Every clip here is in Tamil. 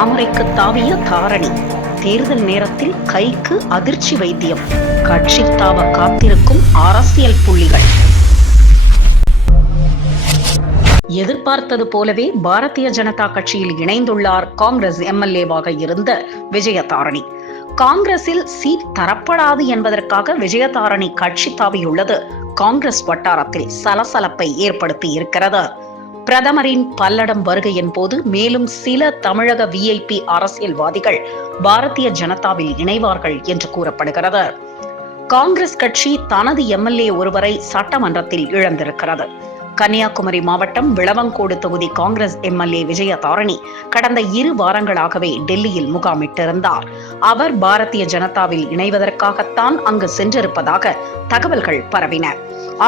தாமரைக்கு தாவிய தாரணி. தேர்தல் நேரத்தில் கைக்கு அதிர்ச்சி வைத்தியம். கட்சி தாவ காத்திருக்கும் அரசியல் புள்ளிகள். எதிர்பார்த்தது போலவே பாரதிய ஜனதா கட்சியில் இணைந்துள்ளார் காங்கிரஸ் எம்எல்ஏவாக இருந்த விஜயதாரணி. காங்கிரஸில் சீட் தரப்படாது என்பதற்காக விஜயதாரணி கட்சி தாவியுள்ளது. காங்கிரஸ் வட்டாரத்தில் சலசலப்பை ஏற்படுத்தி இருக்கிறது பிரதமரின் பல்லடம் வருகையின் போது மேலும் சில தமிழக விஐபி அரசியல்வாதிகள் பாரதிய ஜனதாவில் இணைவார்கள் என்று கூறப்படுகிறது. காங்கிரஸ் கட்சி தனது எம்எல்ஏ ஒருவரை சட்டமன்றத்தில் இழந்திருக்கிறது. கன்னியாகுமரி மாவட்டம் விளவங்கோடு தொகுதி காங்கிரஸ் எம்எல்ஏ விஜயதாரணி கடந்த இரு வாரங்களாகவே டெல்லியில் முகாமிட்டிருந்தார். அவர் பாரதிய ஜனதாவில் இணைவதற்காகத்தான் அங்கு சென்றிருப்பதாக தகவல்கள் பரவின.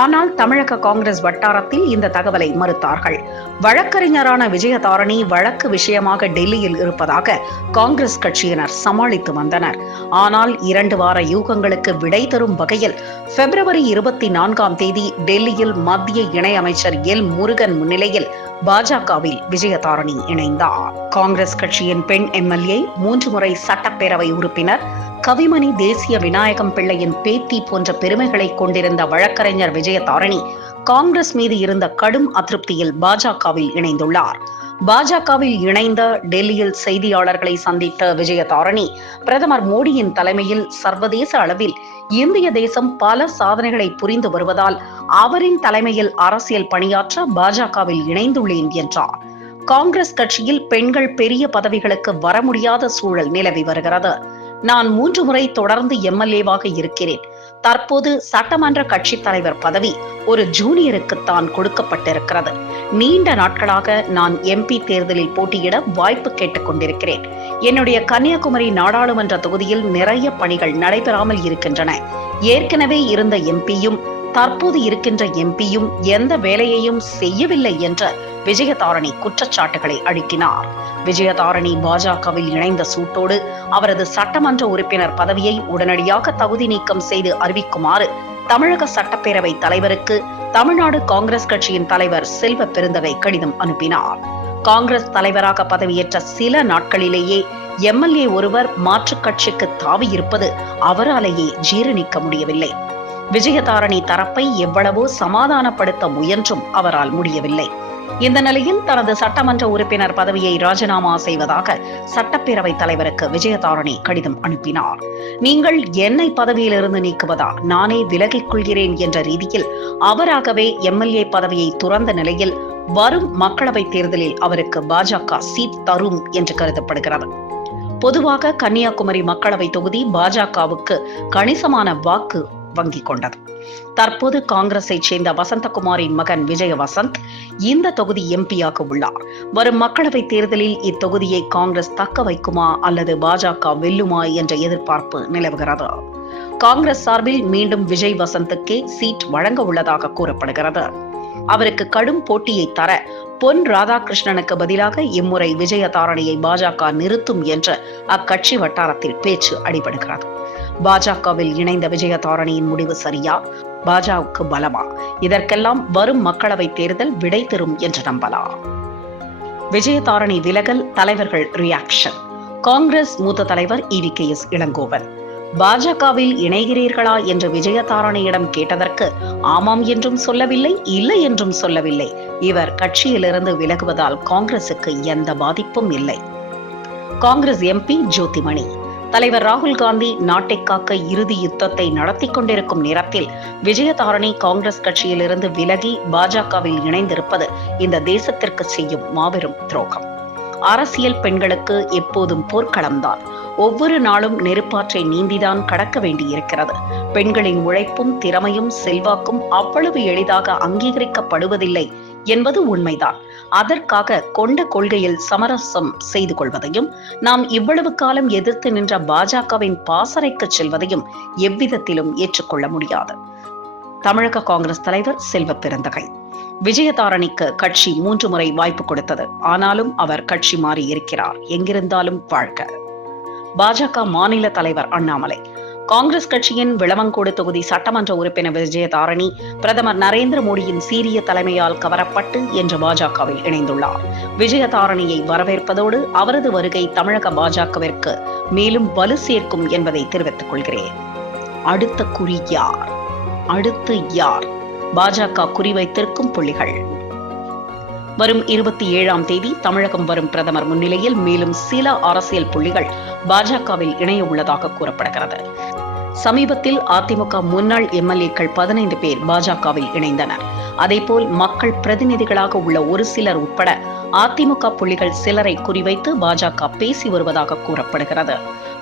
ஆனால் தமிழக காங்கிரஸ் வட்டாரத்தில் இந்த தகவலை மறுத்தார்கள். வழக்கறிஞரான விஜயதாரணி வழக்கு விஷயமாக டெல்லியில் இருப்பதாக காங்கிரஸ் கட்சியினர் சமாளித்து வந்தனர். ஆனால் இரண்டு வார யூகங்களுக்கு விடை தரும் வகையில் பிப்ரவரி இருபத்தி நான்காம் தேதி டெல்லியில் மத்திய இணையமைச்சர் எல் முருகன் முன்னிலையில் பாஜகவில் விஜயதாரணி இணைந்தார். காங்கிரஸ் கட்சியின் பெண் எம்எல்ஏ மூன்று முறை சட்டப்பேரவை உறுப்பினர் கவிமணி தேசிய விநாயகம் பிள்ளையின் பேத்தி போன்ற பெருமைகளை கொண்டிருந்த வழக்கறிஞர் விஜயதாரணி காங்கிரஸ் மீது இருந்த கடும் அதிருப்தியில் பாஜகவில் இணைந்துள்ளார். பாஜகவில் இணைந்த டெல்லியில் செய்தியாளர்களை சந்தித்த விஜயதாரணி பிரதமர் மோடியின் தலைமையில் சர்வதேச அளவில் இந்திய தேசம் பல சாதனைகளை புரிந்து வருவதால் அவரின் தலைமையில் அரசியல் பணியாற்ற பாஜகவில் இணைந்துள்ளேன் என்றார். காங்கிரஸ் கட்சியில் பெண்கள் பெரிய பதவிகளுக்கு வர முடியாத சூழல் நிலவி வருகிறது. நான் மூன்று முறை தொடர்ந்து எம்எல்ஏவாக இருக்கிறேன். தற்போது சட்டமன்ற கட்சி தலைவர் பதவி ஒரு ஜூனியருக்குத்தான் கொடுக்கப்பட்டிருக்கிறது. நீண்ட நாட்களாக நான் எம்பி தேர்தலில் போட்டியிட வாய்ப்பு கேட்டுக்கொண்டிருக்கிறேன் என்னுடைய கன்னியாகுமரி நாடாளுமன்ற தொகுதியில் நிறைய பணிகள் நடைபெறாமல் இருக்கின்றன. ஏற்கனவே இருந்த எம்பியும் தற்போது இருக்கின்ற எம்பியும் எந்த வேலையையும் செய்யவில்லை என்ற விஜயதாரணி குற்றச்சாட்டுகளை அழுக்கினார் விஜயதாரணி பாஜகவில் இணைந்த சூட்டோடு அவரது சட்டமன்ற உறுப்பினர் பதவியை உடனடியாக தகுதி நீக்கம் செய்து அறிவிக்குமாறு தமிழக சட்டப்பேரவை தலைவருக்கு தமிழ்நாடு காங்கிரஸ் கட்சியின் தலைவர் செல்வ பெருந்தகை கடிதம் அனுப்பினார். காங்கிரஸ் தலைவராக பதவியேற்ற சில நாட்களிலேயே எம்எல்ஏ ஒருவர் மாற்றுக் கட்சிக்கு தாவியிருப்பது அவராலேயே ஜீரணிக்க முடியவில்லை. விஜயதாரணி தரப்பை எவ்வளவோ சமாதானப்படுத்த முயன்றும் அவரால் முடியவில்லை. இந்த நிலையில் தனது சட்டமன்ற உறுப்பினர் பதவியை ராஜினாமா செய்வதாக சட்டப்பேரவைத் தலைவருக்கு விஜயதாரணி கடிதம் அனுப்பினார். நீங்கள் என்னை பதவியிலிருந்து நீக்குவதா? நானே விலகிக் கொள்கிறேன் என்ற ரீதியில் அவராகவே எம்எல்ஏ பதவியை துறந்த நிலையில் வரும் மக்களவைத் தேர்தலில் அவருக்கு பாஜக சீட் தரும் என்று கருதப்படுகிறது. பொதுவாக கன்னியாகுமரி மக்களவை தொகுதி பாஜகவுக்கு கணிசமான வாக்கு வங்கி கொண்டது. தற்போது காங்கிரஸை சேர்ந்த வசந்தகுமாரின் மகன் விஜய வசந்த் இந்த தொகுதி எம்பியாக உள்ளார். வரும் மக்களவைத் தேர்தலில் இத்தொகுதியை காங்கிரஸ் தக்க வைக்குமா அல்லது பாஜக வெல்லுமா என்ற எதிர்பார்ப்பு நிலவுகிறது. காங்கிரஸ் சார்பில் மீண்டும் விஜய் வசந்துக்கே சீட் வழங்க உள்ளதாக கூறப்படுகிறது. அவருக்கு கடும் போட்டியை தர பொன் ராதாகிருஷ்ணனுக்கு பதிலாக இம்முறை விஜயதாரணியை பாஜக நிறுத்தும் என்று அக்கட்சி வட்டாரத்தில் பேச்சு அடிபடுகிறது. பாஜகவில் இணைந்த விஜயதாரணியின் முடிவு சரியா? பாஜகவுக்கு பலமா? இதற்கெல்லாம் வரும் மக்களவை தேர்தல் விடை தரும் என்று நம்பலாம் விஜயதாரணி விலகல் தலைவர்கள் ரியாக்ஷன் காங்கிரஸ் மூத்த தலைவர் இவி கே. எஸ். இளங்கோவன். பாஜகவில் இணைகிறீர்களா என்று விஜயதாரணியிடம் கேட்டதற்கு ஆமாம் என்றும் சொல்லவில்லை இல்லை என்றும் சொல்லவில்லை. இவர் கட்சியிலிருந்து விலகுவதால் காங்கிரசுக்கு எந்த பாதிப்பும் இல்லை. Congress MP Jothimani. தலைவர் ராகுல் காந்தி நாட்டை காக்க இறுதி யுத்தத்தை நடத்தி கொண்டிருக்கும் நேரத்தில் விஜயதாரணி காங்கிரஸ் கட்சியிலிருந்து விலகி பாஜகவில் இணைந்திருப்பது இந்த தேசத்திற்கு செய்யும் மாபெரும் துரோகம். அரசியல் பெண்களுக்கு எப்போதும் போர்க்களம்தான். ஒவ்வொரு நாளும் நெருப்பாற்றை நீந்திதான் கடக்க வேண்டியிருக்கிறது. பெண்களின் உழைப்பும் திறமையும் செல்வாக்கும் அவ்வளவு எளிதாக அங்கீகரிக்கப்படுவதில்லை என்பது உண்மைதான். அதற்காக கொண்ட கொள்கையில் சமரசம் செய்து கொள்வதையும் நாம் இவ்வளவு காலம் எதிர்த்து நின்ற பாஜகவின் பாசறைக்கு செல்வதையும் எவ்விதத்திலும் ஏற்றுக்கொள்ள முடியாது. தமிழக காங்கிரஸ் தலைவர் செல்வ பிறந்தகை விஜயதாரணிக்கு கட்சி மூன்று முறை வாய்ப்பு கொடுத்தது. ஆனாலும் அவர் கட்சி மாறி இருக்கிறார் எங்கிருந்தாலும் வாழ்க. பாஜக மாநில தலைவர் அண்ணாமலை. காங்கிரஸ் கட்சியின் விளவங்கோடு தொகுதி சட்டமன்ற உறுப்பினர் விஜயதாரணி பிரதமர் நரேந்திர மோடியின் சீரிய தலைமையால் கவரப்பட்டு என்று பாஜகவில் இணைந்துள்ளார். விஜயதாரணியை வரவேற்பதோடு அவரது வருகை தமிழக பாஜகவிற்கு மேலும் வலு சேர்க்கும் என்பதை தெரிவித்துக் கொள்கிறேன். அடுத்த குறி யார்? அடுத்து யார்? பாஜக குறிவைத்திருக்கும் புள்ளிகள். வரும் இருபத்தி ஏழாம் தேதி தமிழகம் வரும் பிரதமர் முன்னிலையில் மேலும் சில அரசியல் புள்ளிகள் பாஜகவில் இணைய உள்ளதாக கூறப்படுகிறது. சமீபத்தில் அதிமுக முன்னாள் எம்எல்ஏக்கள் பதினைந்து பேர் பாஜகவில் இணைந்தனர். அதேபோல் மக்கள் பிரதிநிதிகளாக உள்ள ஒரு சிலர் உட்பட அதிமுக புள்ளிகள் சிலரை குறிவைத்து பாஜக பேசி வருவதாக கூறப்படுகிறது.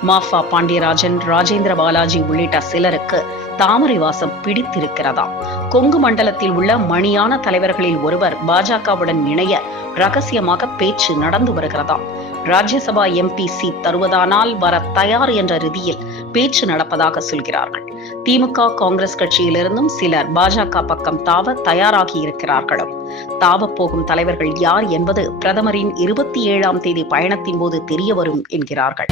மாஃபா பாண்டியராஜன் ராஜேந்திர பாலாஜி உள்ளிட்ட சிலருக்கு தாமரை வாசம் பிடித்திருக்கிறதாம் கொங்கு மண்டலத்தில் உள்ள மணியான தலைவர்களில் ஒருவர் பாஜகவுடன் இணைய ரகசியமாக பேச்சு நடந்து வருகிறதாம் ராஜ்யசபா எம்பி சீட் தருவதானால் வர தயார் என்ற ரீதியில் பேச்சு நடப்பதாக சொல்கிறார்கள். திமுக காங்கிரஸ் கட்சியிலிருந்தும் சிலர் பாஜக பக்கம் தாவ தயாராகி இருக்கிறார்களும். தாவப் போகும் தலைவர்கள் யார் என்பது பிரதமரின் இருபத்தி ஏழாம் தேதி பயணத்தின் போது தெரிய வரும் என்கிறார்கள்.